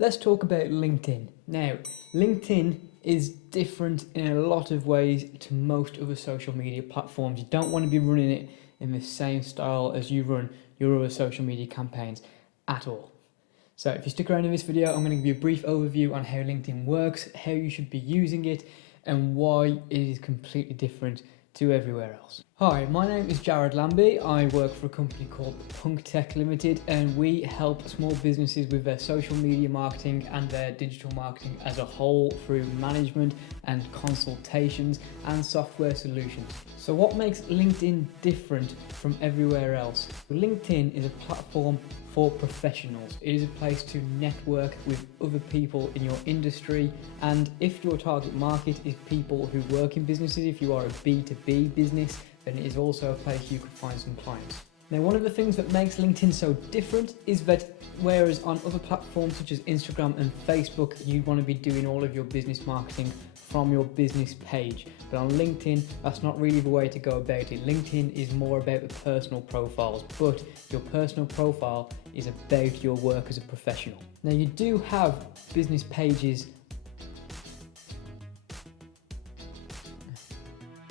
Let's talk about LinkedIn. Now, LinkedIn is different in a lot of ways to most other social media platforms. You don't want to be running it in the same style as you run your other social media campaigns at all. So if you stick around in this video, I'm going to give you a brief overview on how LinkedIn works, how you should be using it, and why it is completely different to everywhere else. Hi, my name is Jared Lambie. I work for a company called Punk Tech Limited, and we help small businesses with their social media marketing and their digital marketing as a whole through management and consultations and software solutions. So what makes LinkedIn different from everywhere else? LinkedIn is a platform for professionals. It is a place to network with other people in your industry, and if your target market is people who work in businesses, if you are a B2B business, then it is also a place you can find some clients. Now, one of the things that makes LinkedIn so different is that whereas on other platforms such as Instagram and Facebook, you want to be doing all of your business marketing from your business page. But on LinkedIn, that's not really the way to go about it. LinkedIn is more about the personal profiles, but your personal profile is about your work as a professional. Now, you do have business pages.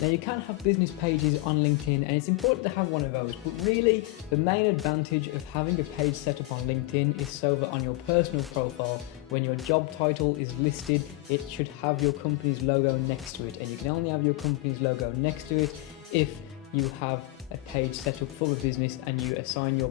Now, you can have business pages on LinkedIn, and it's important to have one of those, but really the main advantage of having a page set up on LinkedIn is so that on your personal profile, when your job title is listed, it should have your company's logo next to it, and you can only have your company's logo next to it if you have a page set up for the business and you assign your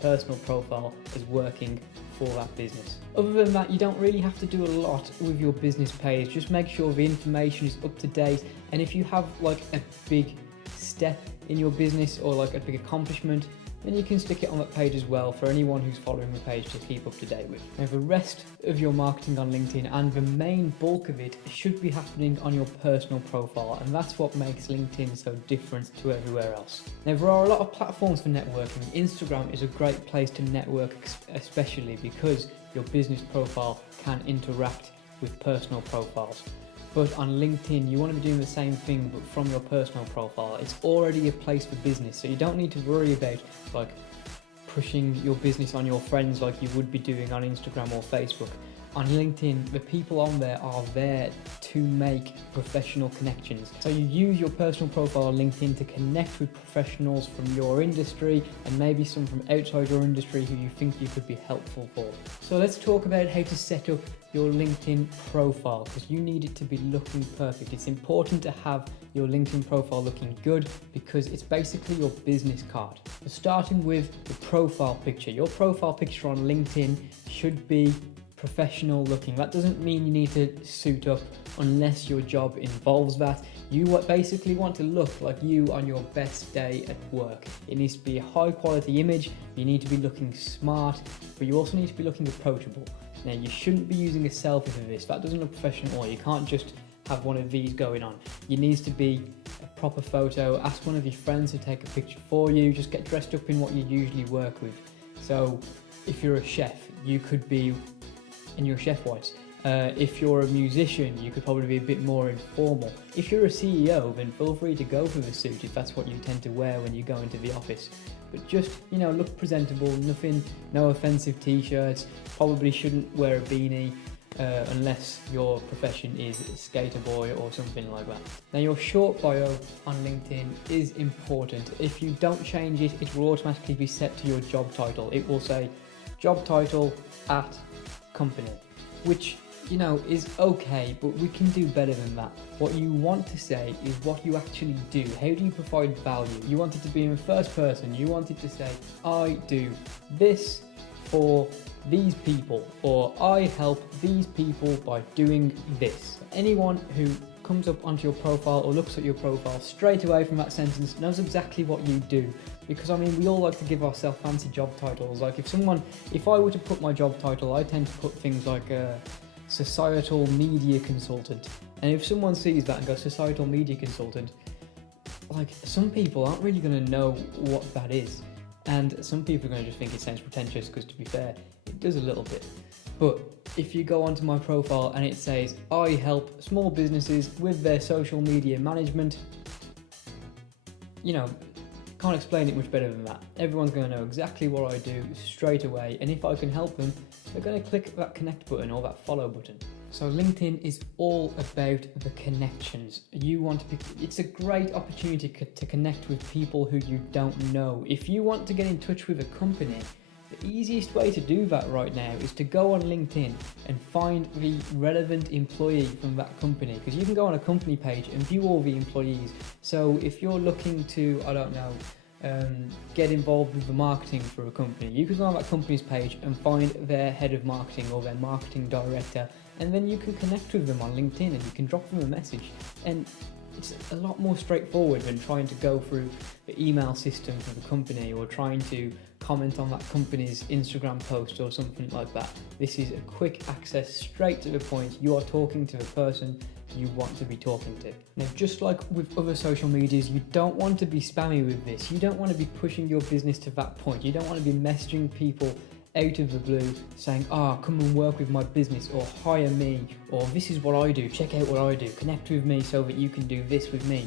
personal profile as working for that business. Other than that, you don't really have to do a lot with your business page. Just make sure the information is up to date, and if you have like a big step in your business or like a big accomplishment, then you can stick it on that page as well for anyone who's following the page to keep up to date with. Now, the rest of your marketing on LinkedIn and the main bulk of it should be happening on your personal profile, and that's what makes LinkedIn so different to everywhere else. Now, there are a lot of platforms for networking. Instagram is a great place to network, especially because your business profile can interact with personal profiles. But on LinkedIn, you want to be doing the same thing, but from your personal profile. It's already a place for business, so you don't need to worry about like pushing your business on your friends like you would be doing on Instagram or Facebook. On LinkedIn, the people on there are there to make professional connections. So you use your personal profile on LinkedIn to connect with professionals from your industry and maybe some from outside your industry who you think you could be helpful for. So let's talk about how to set up your LinkedIn profile, because you need it to be looking perfect. It's important to have your LinkedIn profile looking good because it's basically your business card. So starting with the profile picture. Your profile picture on LinkedIn should be professional looking. That doesn't mean you need to suit up unless your job involves that. You basically want to look like you on your best day at work. It needs to be a high quality image. You need to be looking smart, but you also need to be looking approachable. Now, you shouldn't be using a selfie for this. That doesn't look professional. You can't just have one of these going on. It needs to be a proper photo. Ask one of your friends to take a picture for you. Just get dressed up in what you usually work with. So if you're a chef, you could be in your chef whites. If you're a musician, you could probably be a bit more informal. If you're a CEO, then feel free to go for the suit if that's what you tend to wear when you go into the office. But just, look presentable, no offensive t-shirts. Probably shouldn't wear a beanie unless your profession is skater boy or something like that. Now, your short bio on LinkedIn is important. If you don't change it, it will automatically be set to your job title. It will say job title at company, which is okay, but we can do better than that. What you want to say is what you actually do. How do you provide value? You want it to be in the first person. You want it to say, I do this for these people, or I help these people by doing this. Anyone who comes up onto your profile or looks at your profile straight away from that sentence knows exactly what you do. Because we all like to give ourselves fancy job titles. Like if I were to put my job title, I tend to put things like societal media consultant. And if someone sees that and goes societal media consultant, like some people aren't really going to know what that is. And some people are going to just think it sounds pretentious, because to be fair, it does a little bit. But if you go onto my profile and it says, I help small businesses with their social media management, can't explain it much better than that. Everyone's going to know exactly what I do straight away, and if I can help them, they're going to click that connect button or that follow button. So LinkedIn is all about the connections. It's a great opportunity to connect with people who you don't know. If you want to get in touch with a company, the easiest way to do that right now is to go on LinkedIn and find the relevant employee from that company, because you can go on a company page and view all the employees. So if you're looking to, get involved with the marketing for a company, you can go on that company's page and find their head of marketing or their marketing director, and then you can connect with them on LinkedIn and you can drop them a message. And it's a lot more straightforward than trying to go through the email system for the company or trying to comment on that company's Instagram post or something like that. This is a quick access, straight to the point. You are talking to the person you want to be talking to. Now, just like with other social medias, you don't want to be spammy with this. You don't want to be pushing your business to that point. You don't want to be messaging people out of the blue saying, come and work with my business, or hire me, or this is what I do, check out what I do, connect with me so that you can do this with me.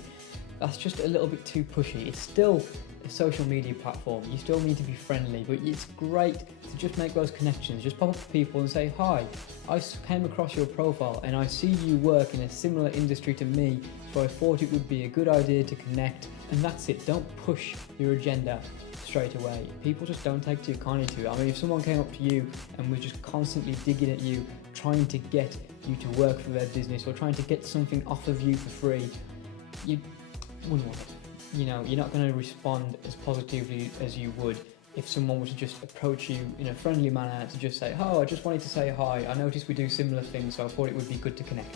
That's just a little bit too pushy. It's still a social media platform. You still need to be friendly, but it's great to just make those connections. Just pop up to people and say, hi, I came across your profile and I see you work in a similar industry to me, so I thought it would be a good idea to connect. And that's it. Don't push your agenda straight away. People just don't take too kindly to it. I mean, if someone came up to you and was just constantly digging at you, trying to get you to work for their business or trying to get something off of you for free, you wouldn't want it. You're not going to respond as positively as you would if someone were to just approach you in a friendly manner to just say, I just wanted to say hi, I noticed we do similar things, so I thought it would be good to connect.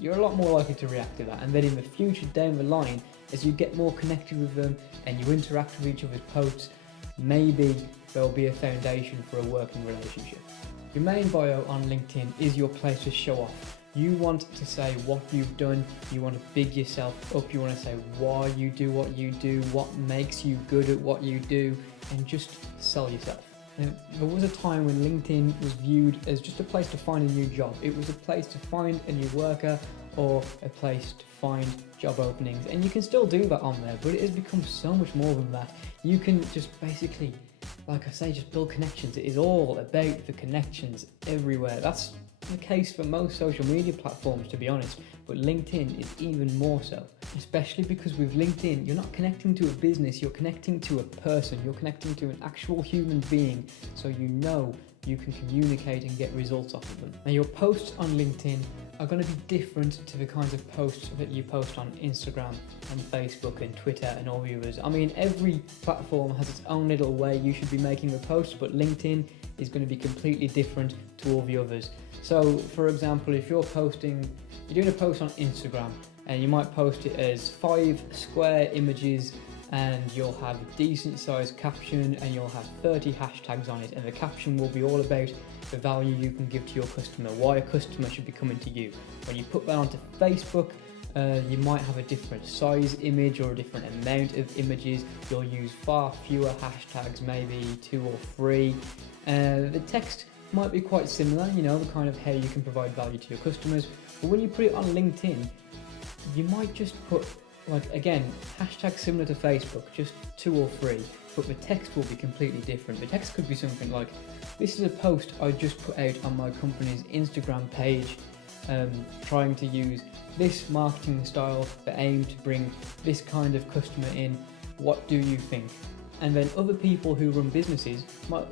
You're a lot more likely to react to that, and then in the future down the line, as you get more connected with them and you interact with each other's posts, maybe there'll be a foundation for a working relationship. Your main bio on LinkedIn is your place to show off. You want to say what you've done, you want to big yourself up, you want to say why you do what you do, what makes you good at what you do, and just sell yourself. Now, there was a time when LinkedIn was viewed as just a place to find a new job. It was a place to find a new worker or a place to find job openings, and you can still do that on there, but it has become so much more than that. You can just basically, like I say, just build connections. It is all about the connections everywhere. That's the case for most social media platforms, to be honest, but LinkedIn is even more so, especially because with LinkedIn, you're not connecting to a business, you're connecting to a person, you're connecting to an actual human being, so you can communicate and get results off of them. Now, your posts on LinkedIn are going to be different to the kinds of posts that you post on Instagram and Facebook and Twitter and all the others. I mean, every platform has its own little way you should be making the posts, but LinkedIn is going to be completely different to all the others. So, for example, if you're doing a post on Instagram, and you might post it as 5 square images, and you'll have a decent sized caption, and you'll have 30 hashtags on it, and the caption will be all about the value you can give to your customer, why a customer should be coming to you. When you put that onto Facebook, you might have a different size image or a different amount of images. You'll use far fewer hashtags, maybe 2 or 3. The text might be quite similar, the kind of how you can provide value to your customers. But when you put it on LinkedIn, you might just put, hashtags similar to Facebook, just 2 or 3, but the text will be completely different. The text could be something like, this is a post I just put out on my company's Instagram page, trying to use this marketing style that aim to bring this kind of customer in. What do you think? And then other people who run businesses might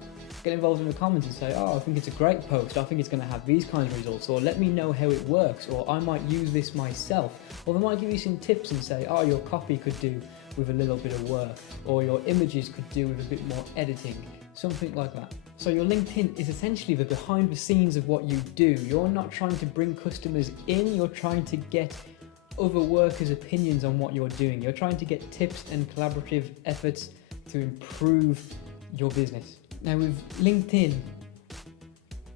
get involved in the comments and say, I think it's a great post, I think it's going to have these kinds of results, or let me know how it works, or I might use this myself. Or they might give you some tips and say, your copy could do with a little bit of work, or your images could do with a bit more editing, something like that. So your LinkedIn is essentially the behind the scenes of what you do. You're not trying to bring customers in, you're trying to get other workers' opinions on what you're doing. You're trying to get tips and collaborative efforts to improve your business. Now with LinkedIn,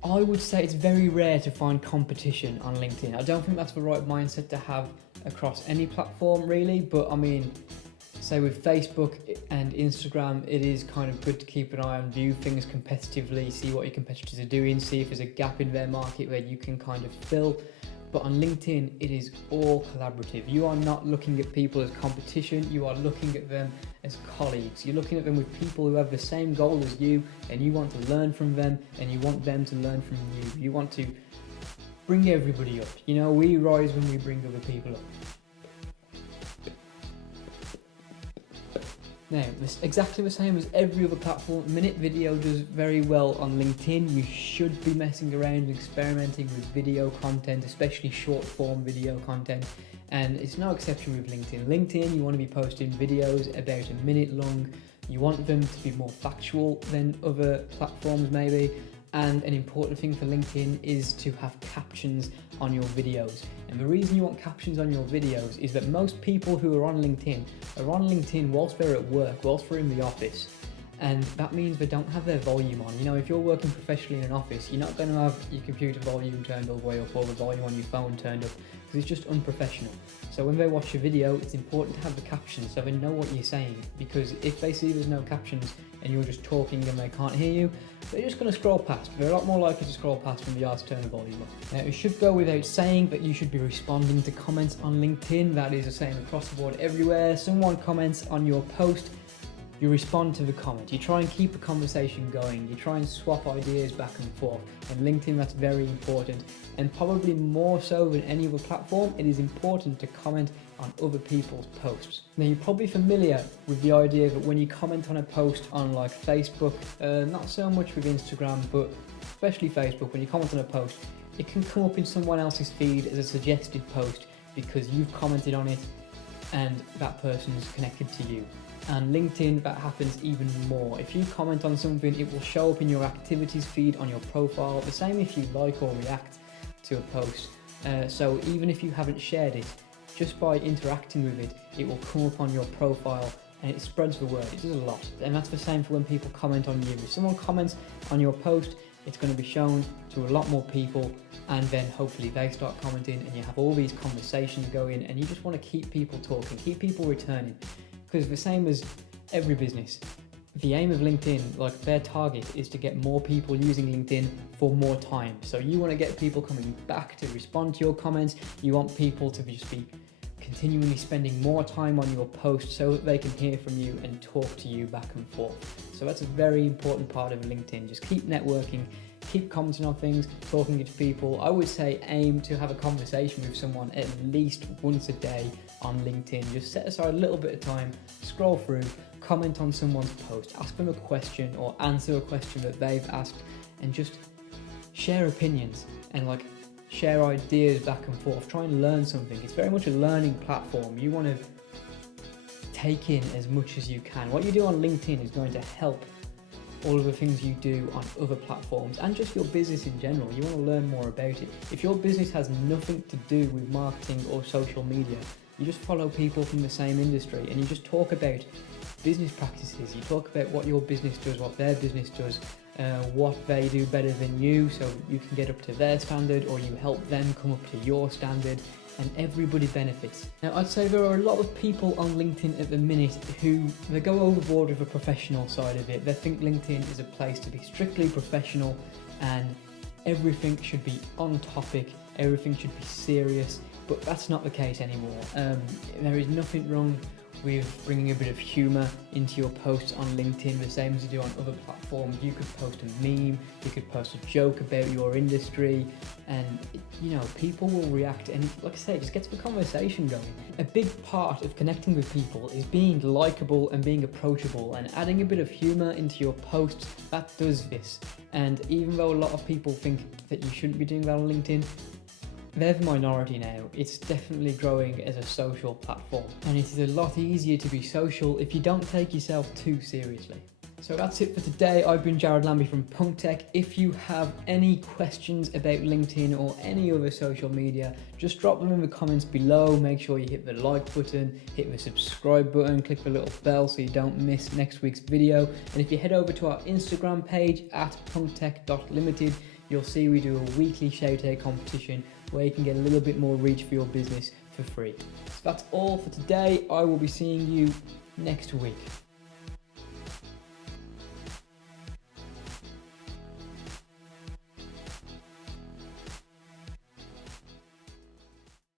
I would say it's very rare to find competition on LinkedIn. I don't think that's the right mindset to have across any platform really, but I mean, say with Facebook and Instagram, it is kind of good to keep an eye on, view things competitively, see what your competitors are doing, see if there's a gap in their market where you can kind of fill. But on LinkedIn, it is all collaborative. You are not looking at people as competition, you are looking at them as colleagues. You're looking at them with people who have the same goal as you, and you want to learn from them, and you want them to learn from you. You want to bring everybody up. You know, we rise when we bring other people up. Now, it's exactly the same as every other platform. Minute Video does very well on LinkedIn. You should be messing around and experimenting with video content, especially short form video content. And it's no exception with LinkedIn. LinkedIn, you want to be posting videos about a minute long. You want them to be more factual than other platforms maybe. And an important thing for LinkedIn is to have captions on your videos. And the reason you want captions on your videos is that most people who are on LinkedIn whilst they're at work, whilst they're in the office. And that means they don't have their volume on. You know, if you're working professionally in an office, you're not going to have your computer volume turned all the way up or the volume on your phone turned up, because it's just unprofessional. So when they watch a video, it's important to have the captions so they know what you're saying, because if they see there's no captions and you're just talking and they can't hear you, they're just going to scroll past. They're a lot more likely to scroll past when you ask to turn the volume up. Now, it should go without saying that you should be responding to comments on LinkedIn. That is the same across the board everywhere. Someone comments on your post, you respond to the comment. You try and keep a conversation going. You try and swap ideas back and forth. And LinkedIn, that's very important. And probably more so than any other platform, it is important to comment on other people's posts. Now, you're probably familiar with the idea that when you comment on a post on like Facebook, not so much with Instagram, but especially Facebook, when you comment on a post, it can come up in someone else's feed as a suggested post because you've commented on it and that person's connected to you. And LinkedIn, that happens even more. If you comment on something, it will show up in your activities feed on your profile. The same if you like or react to a post. So even if you haven't shared it, just by interacting with it, it will come up on your profile and it spreads the word. It does a lot. And that's the same for when people comment on you. If someone comments on your post, it's going to be shown to a lot more people, and then hopefully they start commenting and you have all these conversations going, and you just want to keep people talking, keep people returning. Because the same as every business, the aim of LinkedIn, like their target, is to get more people using LinkedIn for more time. So you want to get people coming back to respond to your comments. You want people to just be continually spending more time on your posts so that they can hear from you and talk to you back and forth. So that's a very important part of LinkedIn. Just keep networking, keep commenting on things, talking to people. I would say aim to have a conversation with someone at least once a day on LinkedIn. Just set aside a little bit of time, scroll through, comment on someone's post, ask them a question or answer a question that they've asked, and just share opinions and like share ideas back and forth. Try and learn something. It's very much a learning platform. You want to take in as much as you can. What you do on LinkedIn is going to help all of the things you do on other platforms and just your business in general. You want to learn more about it. If your business has nothing to do with marketing or social media, you just follow people from the same industry and you just talk about business practices. You talk about what your business does, what their business does, what they do better than you, so you can get up to their standard, or you help them come up to your standard, and everybody benefits. Now, I'd say there are a lot of people on LinkedIn at the minute who they go overboard with the professional side of it. They think LinkedIn is a place to be strictly professional and everything should be on topic, everything should be serious, but that's not the case anymore. There is nothing wrong with bringing a bit of humour into your posts on LinkedIn, the same as you do on other platforms. You could post a meme, you could post a joke about your industry, and you know, people will react, and like I say, just get the conversation going. A big part of connecting with people is being likeable and being approachable, and adding a bit of humour into your posts, that does this. And even though a lot of people think that you shouldn't be doing that on LinkedIn, they're the minority now. It's definitely growing as a social platform, and it is a lot easier to be social if you don't take yourself too seriously. So that's it for today. I've been Jared Lambie from Punk Tech. If you have any questions about LinkedIn or any other social media, just drop them in the comments below. Make sure you hit the like button, hit the subscribe button, click the little bell so you don't miss next week's video. And if you head over to our Instagram page at punktech.limited, you'll see we do a weekly shout-out competition where you can get a little bit more reach for your business for free. So that's all for today. I will be seeing you next week.